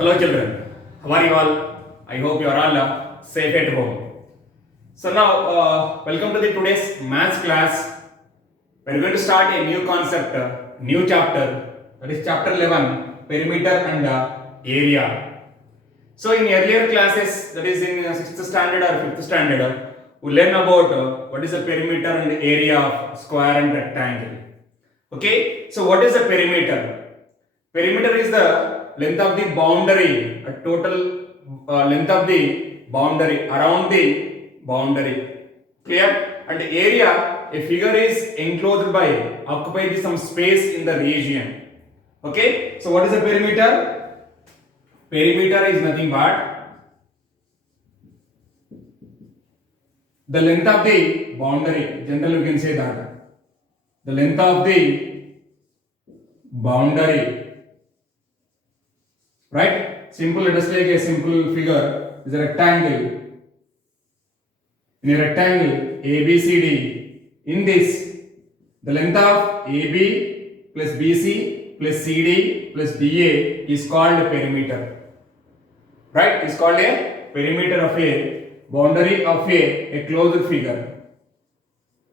Hello children, how are you all? I hope you are all safe at home. So now, welcome to the today's maths class. We are going to start a new concept, new chapter. That is chapter 11, perimeter and area. So in earlier classes, that is in 6th standard or 5th standard, we learn about what is the perimeter and the area of square and rectangle. Okay, so what is the perimeter? Perimeter is the length of the boundary, a total length of the boundary, around the boundary. Clear? And the area, a figure is enclosed by, occupied some space in the region. Okay? So what is the perimeter? Perimeter is nothing but the length of the boundary. Generally you can say that. The length of the boundary. Right? Simple, let us take a simple figure. Is a rectangle. In a rectangle, ABCD. In this, the length of AB plus BC plus CD plus DA is called a perimeter. Right? It's called a perimeter of a boundary of a closed figure.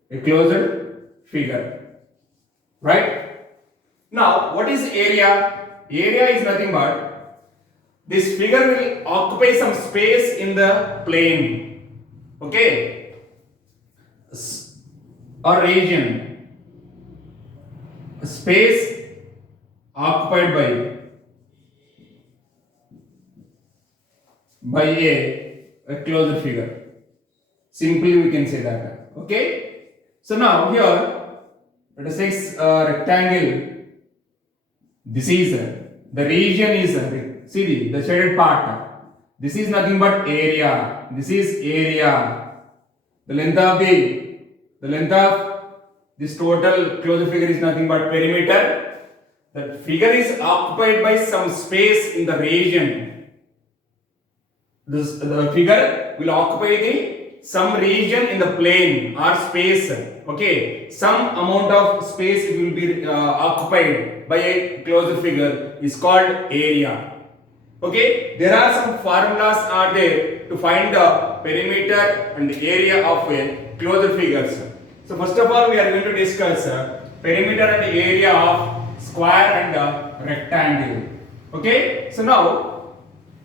A closed figure. Right? Now, what is area? Area is nothing but this figure will occupy some space in the plane, okay, or region. Space occupied by a closed figure. Simply we can say that. Okay. So now here, let us say rectangle. This is the region is. See the shaded part. This is nothing but area. This is area. The length of this total closed figure is nothing but perimeter. The figure is occupied by some space in the region. The figure will occupy some region in the plane or space. Okay, some amount of space will be occupied by a closed figure is called area. Okay, there are some formulas are there to find the perimeter and the area of a closed figures. So first of all, we are going to discuss perimeter and the area of square and rectangle. Okay, so now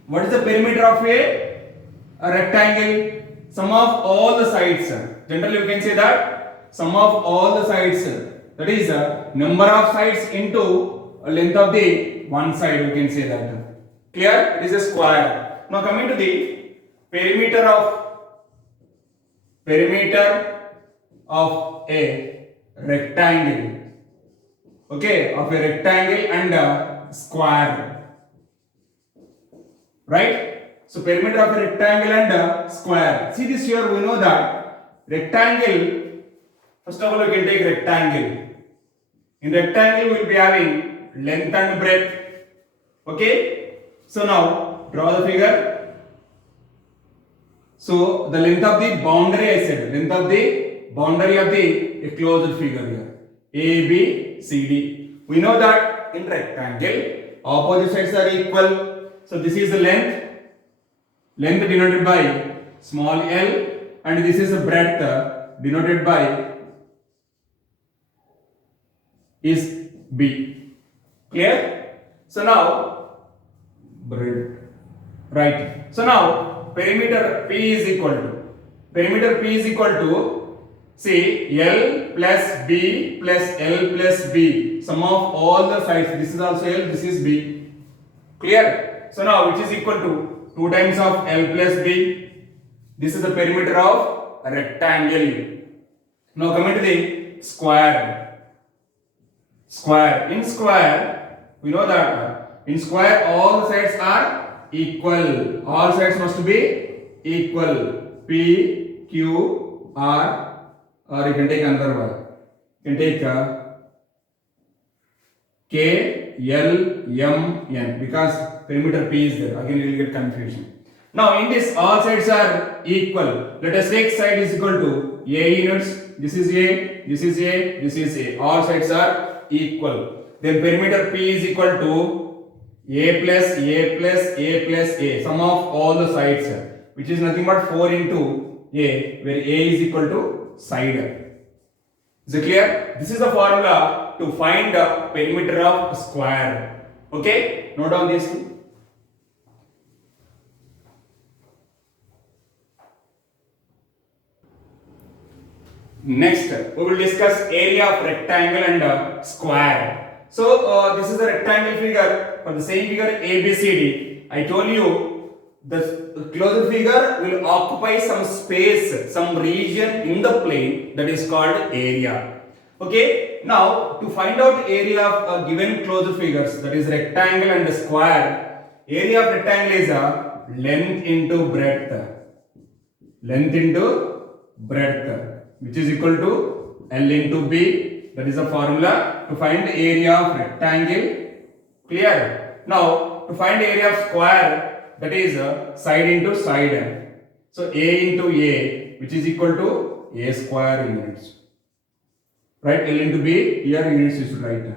what is the perimeter of a rectangle? Sum of all the sides. Generally, you can say that sum of all the sides. That is number of sides into length of the one side. You can say that. Clear? It is a square. Now coming to the perimeter of a rectangle. Okay, of a rectangle and a square. Right? So perimeter of a rectangle and a square. See this here, we know that rectangle, first of all we can take rectangle. In rectangle we will be having length and breadth. Okay? So now draw the figure. So the length of the boundary, I said, length of the boundary of the closed figure here. A, B, C, D. We know that in rectangle, opposite sides are equal. So this is the length denoted by small l, and this is the breadth denoted by is B. Clear? So now right. So now perimeter P is equal to see L plus B plus L plus B. Sum of all the sides. This is also L. This is B. Clear? So now which is equal to 2 times of L plus B. This is the perimeter of a rectangle. Now coming to the square. In square, we know that. In square, all sides are equal. All sides must be equal. P, Q, R, or you can take another one. You can take K, L, M, N, because perimeter P is there. Again, you will get confusion. Now, in this, all sides are equal. Let us take side is equal to A units. This is A, this is A, this is A. All sides are equal. Then perimeter P is equal to A plus A plus A plus A, sum of all the sides, which is nothing but 4 into A, where A is equal to side. Is it clear? This is the formula to find the perimeter of a square. Okay, note down these two. Next, we will discuss area of rectangle and square. So, this is a rectangle figure. For the same figure ABCD, I told you the closed figure will occupy some space, some region in the plane, that is called area. Okay, now to find out area of given closed figures, that is rectangle and square, area of rectangle is length into breadth. Length into breadth, which is equal to L into B. That is the formula to find area of rectangle. Clear? Now to find area of square, that is side into side. So A into A, which is equal to A square units. Right? L into B, here units you should write.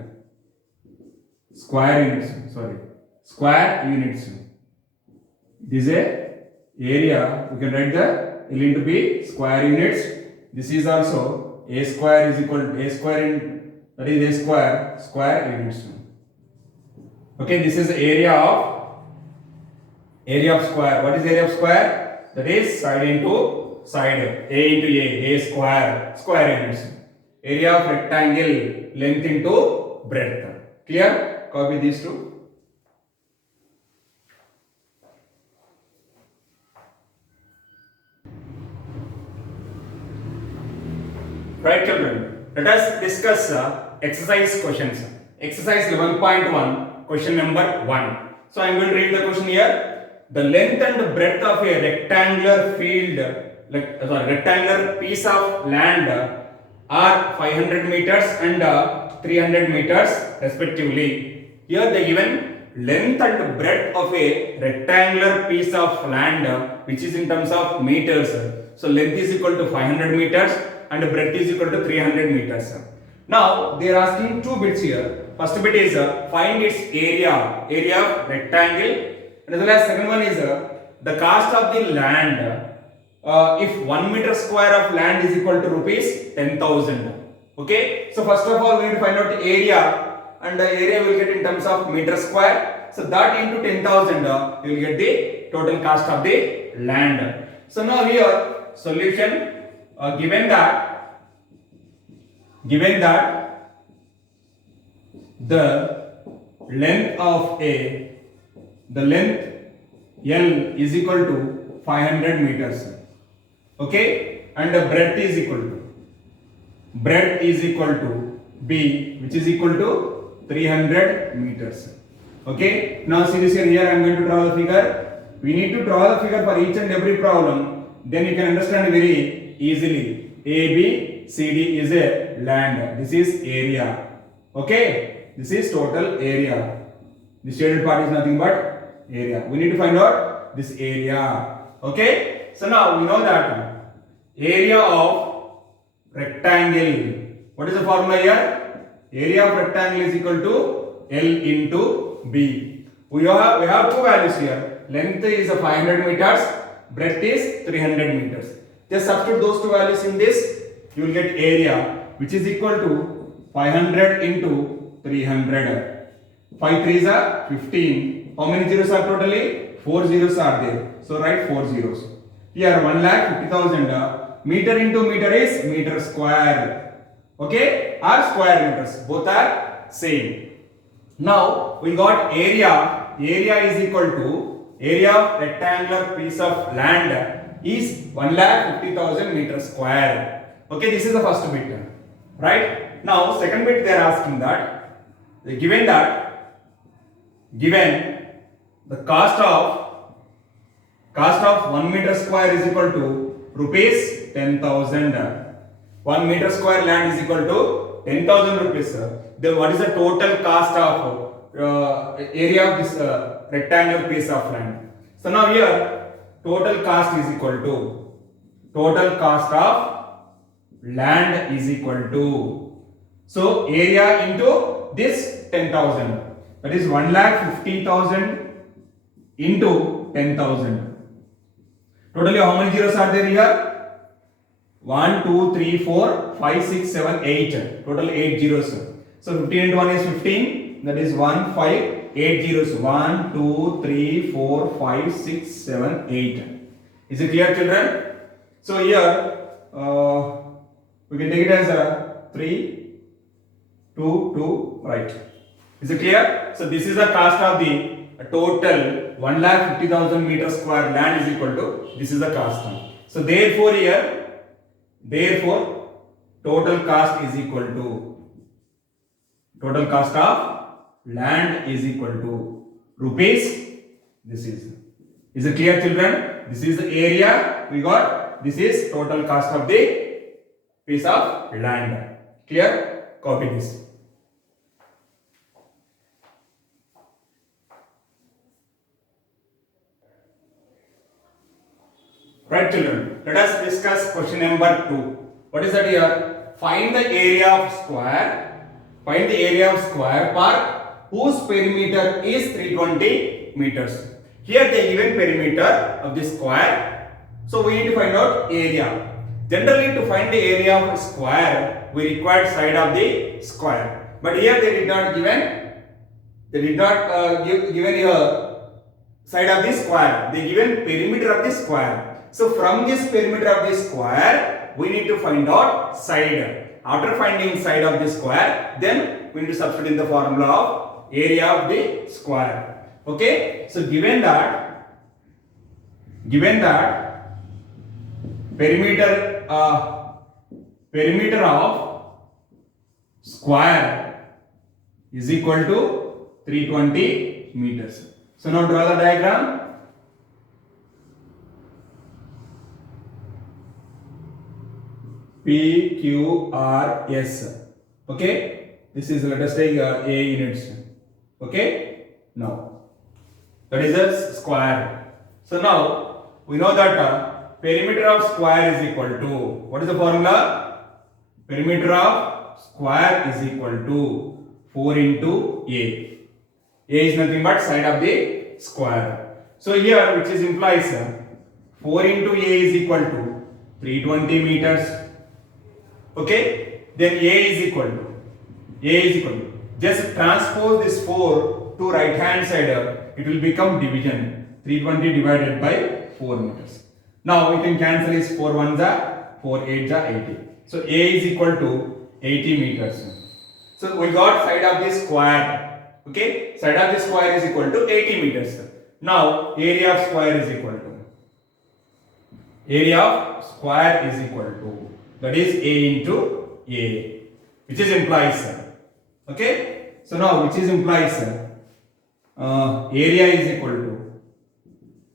Square units, sorry. Square units. It is a area, you can write the L into B square units. This is also A square is equal to A square in, that is A square square units. Okay, this is area of square. What is area of square? That is side into side. A into A square units. Area of rectangle, length into breadth. Clear? Copy these two. Right, children, let us discuss exercise questions. Exercise 11.1, question number 1. So I am going to read the question here. The length and breadth of a rectangular field, rectangular piece of land are 500 meters and 300 meters respectively. Here the given length and breadth of a rectangular piece of land, which is in terms of meters. So length is equal to 500 meters and breadth is equal to 300 meters. Now they are asking two bits here. First bit is find its area of rectangle, and as well as second one is the cost of the land. If 1 meter square of land is equal to rupees 10,000. Okay, so first of all we need to find out the area, and the area will get in terms of meter square. So that into 10,000 you will get the total cost of the land. So now here solution. Given that the length L is equal to 500 meters, okay, and the breadth is equal to B, which is equal to 300 meters. Okay, now see this here I am going to draw the figure. We need to draw the figure for each and every problem, then you can understand very easily. A, B, C, D is a land. This is area. Okay, this is total area. The shaded part is nothing but area. We need to find out this area. Okay, so now we know that area of rectangle. What is the formula here? Area of rectangle is equal to L into B. We have two values here. Length is 500 meters, breadth is 300 meters. Just substitute those two values in this, you will get area, which is equal to 500 into 300. 5 3s are 15. How many zeros are totally? 4 zeros are there. So write 4 zeros. Here 1,50,000. Meter into meter is meter square. Okay, or square meters. Both are same. Now we got area. Area is equal to area of rectangular piece of land is 1,50,000 meters square. Okay, this is the first bit. Right? Now second bit they are asking that given the cost of 1 meter square is equal to rupees 10,000. 1 meter square land is equal to 10,000 rupees. Then what is the total cost of area of this rectangular piece of land? So now here total cost is equal to total cost of land is equal to, so area into this 10,000. That is 1,50,000 into 10,000. Totally how many zeros are there here? 1, 2, 3, 4, 5, 6, 7, 8. Total 8 zeros. So 15 into 1 is 15. That is 1, 5, 8 zeros. 1, 2, 3, 4, 5, 6, 7, 8. Is it clear, children? So here we can take it as a 3, 2, 2, right. Is it clear? So this is the cost of the total 1,50,000 meters square land is equal to, this is the cost. So therefore here, total cost is equal to, total cost of land is equal to rupees. This is it clear, children? This is the area we got. This is total cost of the piece of land. Clear? Copy this. Right, children, let us discuss question number 2. What is that here? Find the area of square. Find the area of square park whose perimeter is 320 meters. Here the given perimeter of the square. So we need to find out area. Generally, to find the area of a square, we require side of the square. But here they did not given. They did not given here side of the square. They given perimeter of the square. So from this perimeter of the square, we need to find out side. After finding side of the square, then we need to substitute in the formula of area of the square. Okay. So given that perimeter of square is equal to 320 meters. So now draw the diagram. P, Q, R, S. Okay. This is, let us take A units. Okay. Now that is a square. So now we know that perimeter of square is equal to, what is the formula? Perimeter of square is equal to 4 into A. A is nothing but side of the square. So here, which is implies 4 into A is equal to 320 meters. Okay, then A is equal to, just transpose this 4 to right hand side, it will become division, 320 divided by 4 meters. Now we can cancel this 4 1s are 4 8s are 80. So A is equal to 80 meters. So we got side of the square. Okay, side of the square is equal to 80 meters. Now area of square is equal to, that is A into A, which is implies. Okay, so now which is implies area is equal to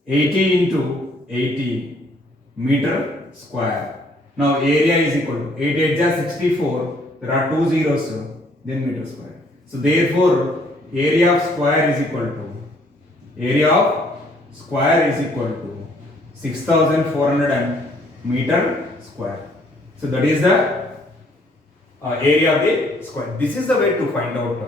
80 into 80 meter square. Now area is equal to 8 8 is 64. There are 2 zeros, then meter square. So therefore area of square is equal to 6,400 meter square. So that is the area of the square. This is the way to find out.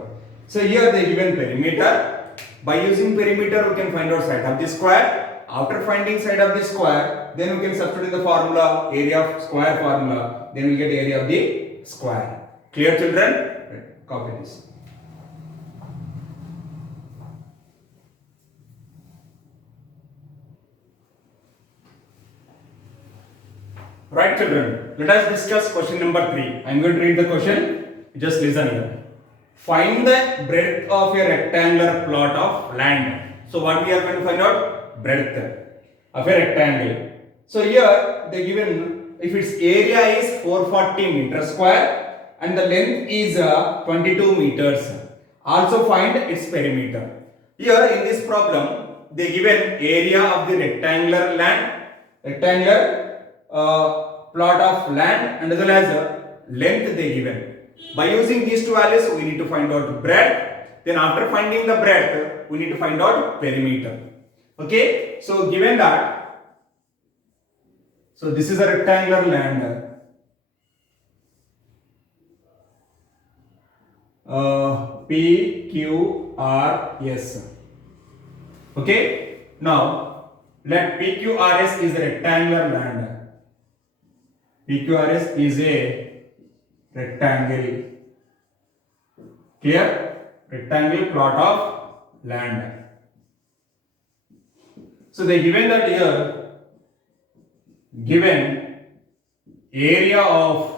So here they given perimeter. By using perimeter, we can find out side of the square. After finding side of the square, then we can substitute the formula, area of square formula. Then we get area of the square. Clear, children? Right. Copy this. Right, children, let us discuss question number 3. I am going to read the question. Just listen here. Find the breadth of a rectangular plot of land. So what we are going to find out? Breadth of a rectangle. So here they given, if its area is 440 meters square and the length is 22 meters. Also find its perimeter. Here in this problem, they given area of the rectangular plot of land and as well as length they given. By using these two values, we need to find out breadth. Then after finding the breadth, we need to find out perimeter. Okay, so given that, so this is a rectangular land. PQRS. Okay, now let PQRS is a rectangular land. PQRS is a rectangle. Clear? Rectangle plot of land. So they given that here, given area of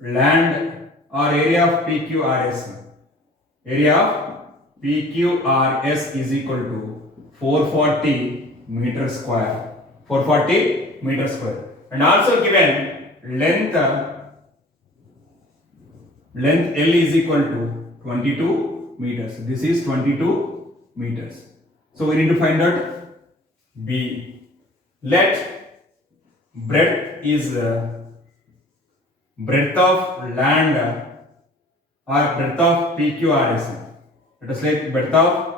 land or area of PQRS. Area of PQRS is equal to 440 meter square. 440 meter square. And also given length L is equal to 22 meters. This is 22 meters. So we need to find out B. Let breadth is breadth of land or breadth of PQRS. Let us like breadth of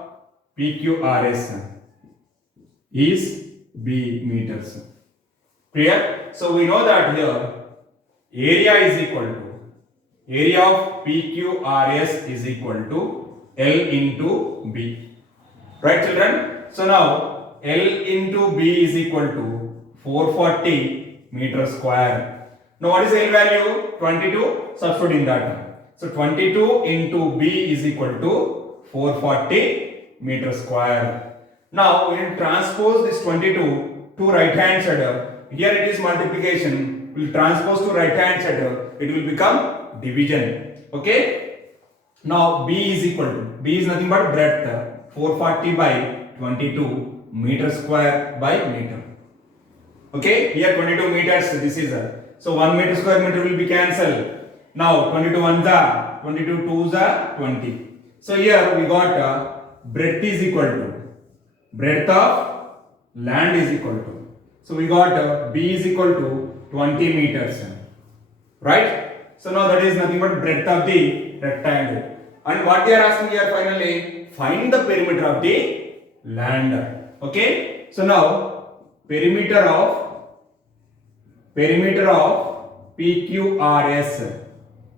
PQRS is B meters. Clear? So we know that here area is equal to area of PQRS is equal to L into B. Right, children? So now L into B is equal to 440 meter square. Now what is L value? 22. Substitute in that. So 22 into B is equal to 440 meter square. Now we will transpose this 22 to right hand side. Here it is multiplication. We will transpose to right hand side. It will become division. Okay. Now B is equal to, B is nothing but breadth, 440 by 22 meter square by meter. Okay, here 22 meters, this is so 1 meter square meter will be cancelled. Now 22 ones are 22 twos are 20. So here we got breadth is equal to breadth of land is equal to. So we got B is equal to 20 meters. Right? So now that is nothing but breadth of the rectangle. And what they are asking here finally, find the perimeter of the land. Okay? So now perimeter of PQRS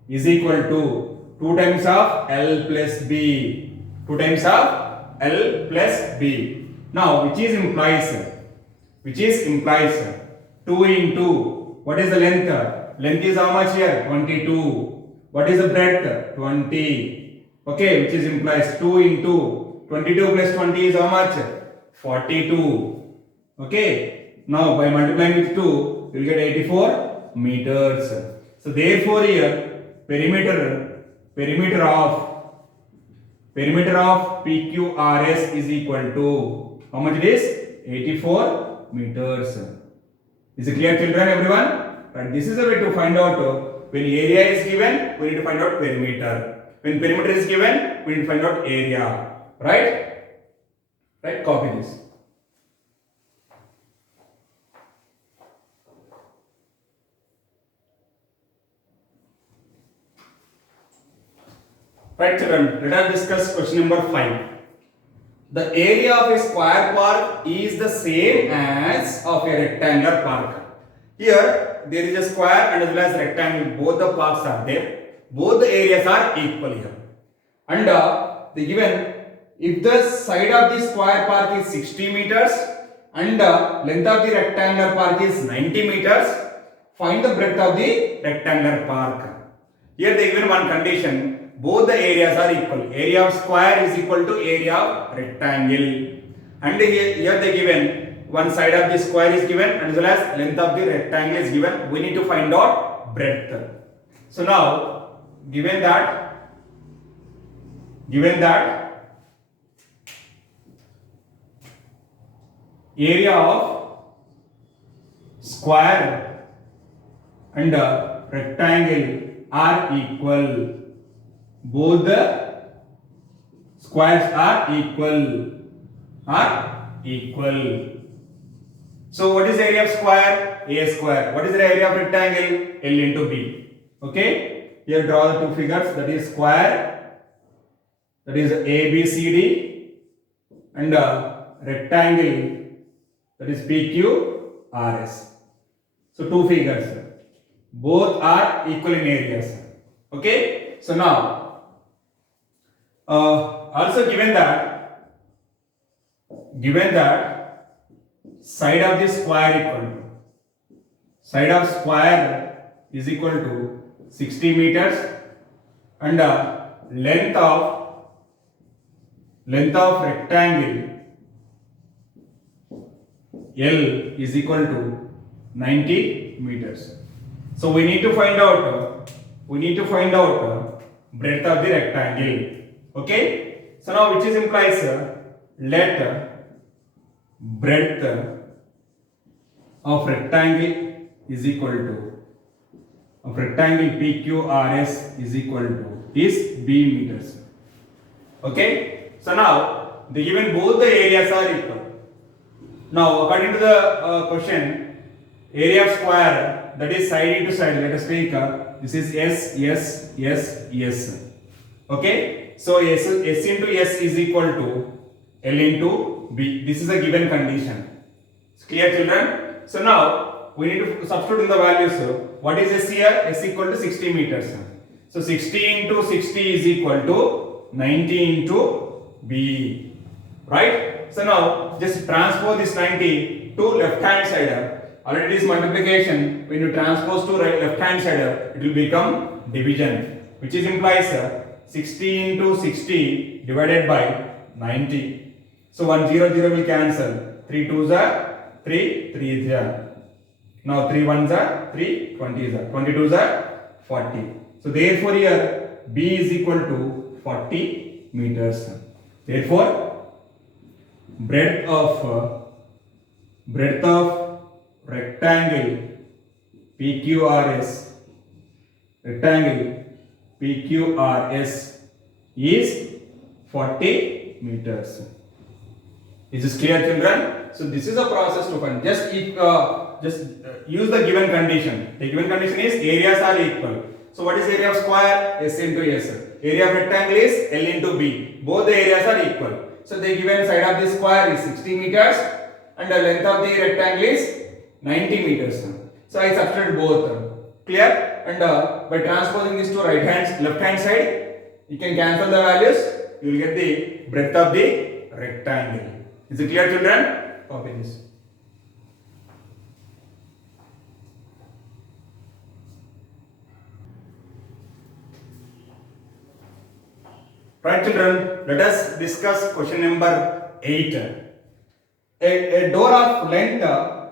is equal to 2 times of L plus B. 2 times of L plus B. Now which implies 2 into, what is the length? Length is how much here? 22. What is the breadth? 20. Okay, which implies 2 into 22 plus 20 is how much? 42. Okay. Now by multiplying with 2, you will get 84 meters. So therefore here perimeter of PQRS is equal to how much it is? 84 meters. Is it clear, children, everyone? Right. This is a way to find out when area is given, we need to find out perimeter. When perimeter is given, we need to find out area. Right? Right? Copy this. Right, children, let us discuss question number 5. The area of a square park is the same as of a rectangular park. Here, there is a square and as well as rectangle. Both the parks are there. Both the areas are equal here. And they given, if the side of the square park is 60 meters and length of the rectangular park is 90 meters, find the breadth of the rectangular park. Here they given one condition. Both the areas are equal. Area of square is equal to area of rectangle. And here they given one side of the square is given and as well as length of the rectangle is given. We need to find out breadth. So now given that area of square and rectangle are equal. Both the squares are equal. So what is the area of square? A square. What is the area of rectangle? L into B. Okay. Here draw the two figures. That is square. That is ABCD. And rectangle. That is PQRS. So two figures. Both are equal in areas. Okay. So now Also given that side of the square is equal to 60 meters, and length of rectangle L is equal to 90 meters. So we need to find out breadth of the rectangle. Okay. So now which is implies let breadth of rectangle is equal to PQRS is equal to is B meters. Okay. So now the given both the areas are equal. Now according to the question, area of square, that is side into side, let us take this is S. Okay. So S into S is equal to L into B. This is a given condition. It's clear, children? So now we need to substitute in the values. What is S here? S equal to 60 meters. So 60 into 60 is equal to 90 into B. Right? So now just transpose this 90 to left hand side. Already this multiplication, when you transpose to left hand side, it will become division, which is implies 60 into 60 divided by 90. So 1 0 0 will cancel. 3 2s are 3, 3 is are. Now 3 1s are 3, 20 is are. 22s are 40. So therefore here B is equal to 40 meters. Therefore breadth of rectangle PQRS is 40 meters. Is this clear, children? So this is a process to find. Just use the given condition. The given condition is areas are equal. So what is area of square? S into S. Area of rectangle is L into B. Both the areas are equal. So the given side of the square is 60 meters and the length of the rectangle is 90 meters. So I substitute both. Clear? And by transposing this to left hand side, you can cancel the values. You will get the breadth of the rectangle. Is it clear, children? Copy this. Right, children, let us discuss question number 8. A door of length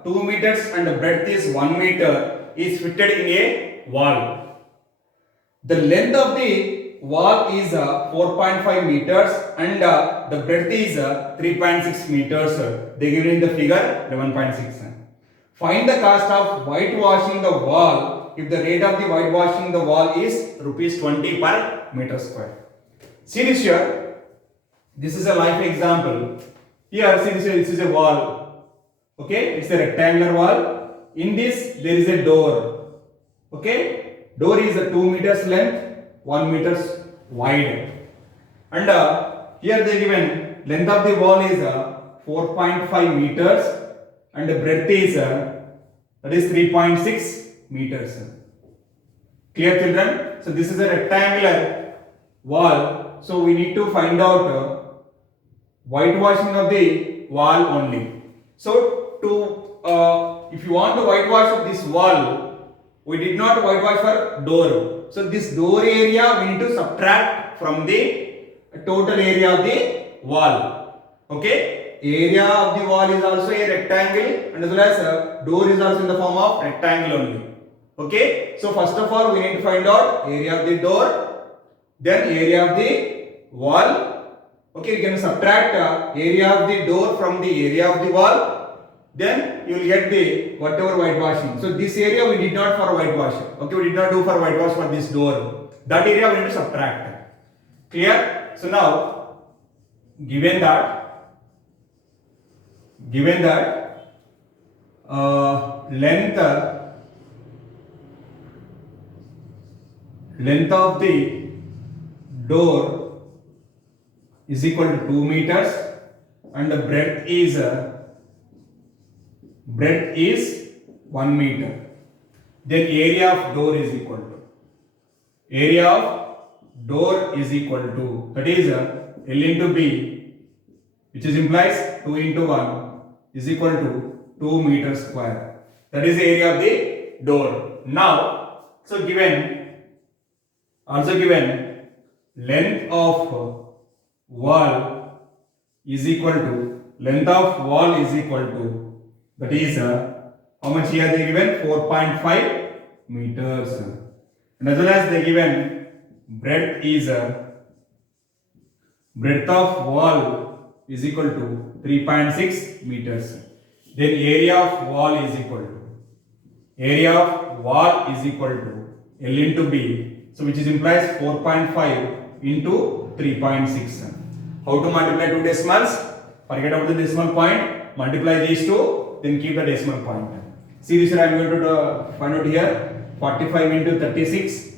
2 meters and breadth is 1 meter is fitted in a wall. The length of the wall is 4.5 meters and the breadth is 3.6 meters. They give in the figure 11.6. Find the cost of whitewashing the wall if the rate of the whitewashing the wall is rupees 20 per meter square. See this here. This is a live example. Here, see this is a wall. Okay, it's a rectangular wall. In this, there is a door. Okay, door is a 2 meters length, 1 meters wide. And here they given length of the wall is 4.5 meters and the breadth is that is 3.6 meters. Clear, children? So this is a rectangular wall. So we need to find out whitewashing of the wall only. So if you want to whitewash of this wall, we did not whitewash for door. So this door area we need to subtract from the total area of the wall. Okay, area of the wall is also a rectangle and as well as door is also in the form of rectangle only. Okay, so first of all we need to find out area of the door, then area of the wall. Okay, you can subtract area of the door from the area of the wall, then you will get the whatever whitewashing. So this area we did not for whitewash. Okay, we did not do for whitewash for this door. That area we need to subtract. Clear? So now, given that length of the door is equal to 2 meters and the breadth is 1 meter. Then area of door is equal to door is equal to, that is L into B, which is implies 2 into 1 is equal to 2 meters square. That is the area of the door. Now, so also given length of wall is equal to, that is how much here they given, 4.5 meters, and as well as they given breadth of wall is equal to 3.6 meters. Then area of wall is equal to L into B, so which is implies 4.5 into 3.6. How to multiply two decimals? Forget about the decimal point, multiply these two, then keep the decimal point. See this, I am going to find out here, 45 into 36,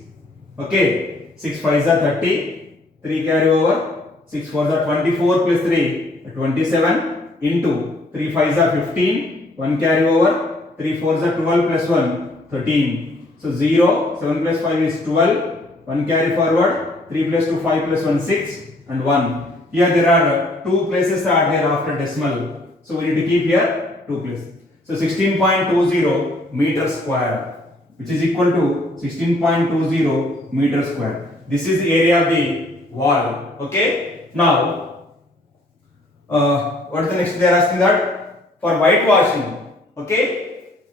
okay, 6 5s are 30, 3 carry over, 6 4s are 24 plus 3, 27 into 3 5s are 15, 1 carry over, 3 4s are 12 plus 1, 13. So 0, 7 plus 5 is 12, 1 carry forward, 3 plus 2, 5 plus 1, 6 and 1. Here there are 2 places are there after decimal. So we need to keep here 2 places. So 16.20 meters square, which is equal to 16.20 meters square. This is the area of the wall. Okay. Now, what is the next? They are asking that for whitewashing. Okay.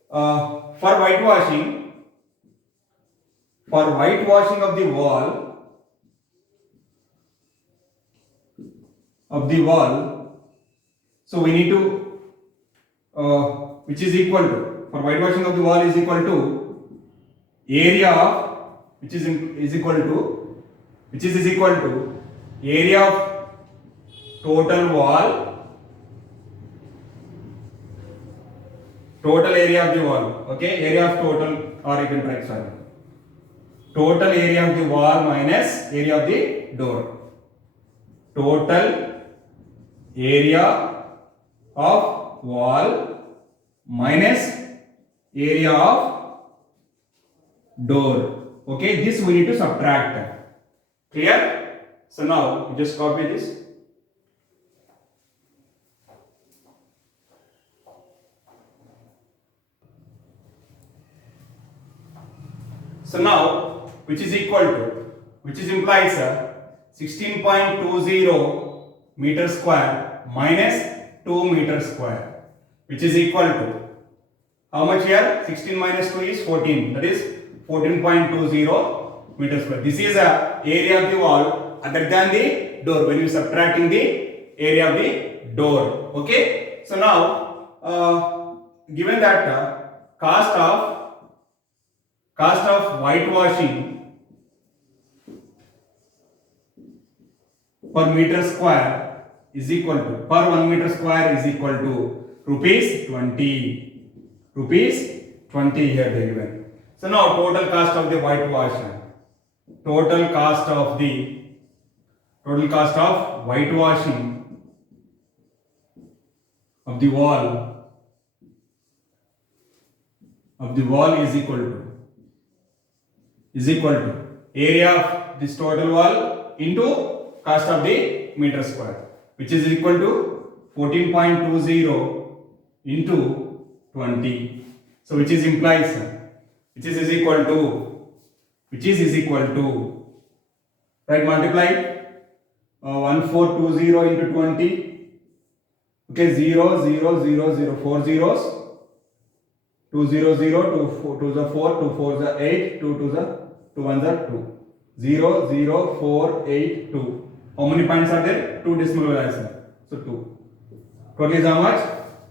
For whitewashing of the wall, so we need to which is equal to, for whitewashing of the wall is equal to area of, which is equal to area of total wall, total area of the wall. Okay, area of total, or you can write, sorry, total area of the wall minus area of the door. Total area of wall minus area of door. Okay, this we need to subtract. Clear? So now you just copy this. So now which is implies 16.20 meters square minus 2 meters square, which is equal to how much here? 16 minus 2 is 14, that is 14.20 meters square. This is a area of the wall other than the door when you subtracting the area of the door. Okay. So now given that cost of whitewashing per meter square is equal to, per 1 meter square is equal to rupees 20. Rupees 20 here they given. So now total cost of the whitewash, total cost of whitewashing of the wall is equal to area of this total wall into cost of the meter square, which is equal to 14.20 into 20. So which is implies, which is equal to, right, multiply 1420 into 20. Okay, 0 0 0 0, 4 zeros, 2 0 0, 2 2 the 4, 2 4 the 8, 2 2 the 2 1 the 2, 0 0 4 8 2. How many points are there? 2 decimal values. So 2. Total is how much?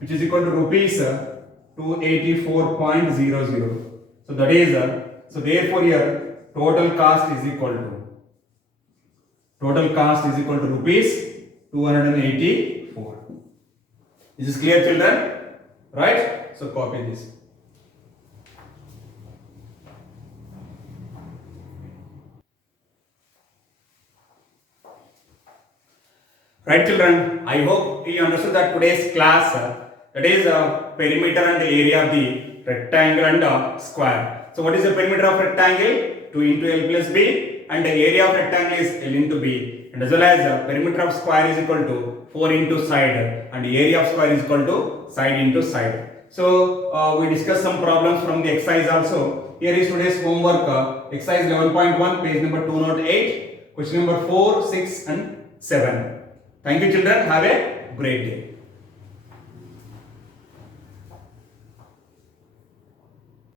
Which is equal to rupees 284.00. So that is so therefore here total cost is equal to rupees 284. Is this clear, children? Right? So copy this. Right, children, I hope you understood that today's class, that is perimeter and the area of the rectangle and square. So what is the perimeter of rectangle? 2 into L plus B, and the area of rectangle is L into B, and as well as perimeter of square is equal to 4 into side, and area of square is equal to side into side. So we discussed some problems from the exercise also. Here is today's homework, exercise 11.1, page number 208, question number 4, 6 and 7. Thank you children, have a great day.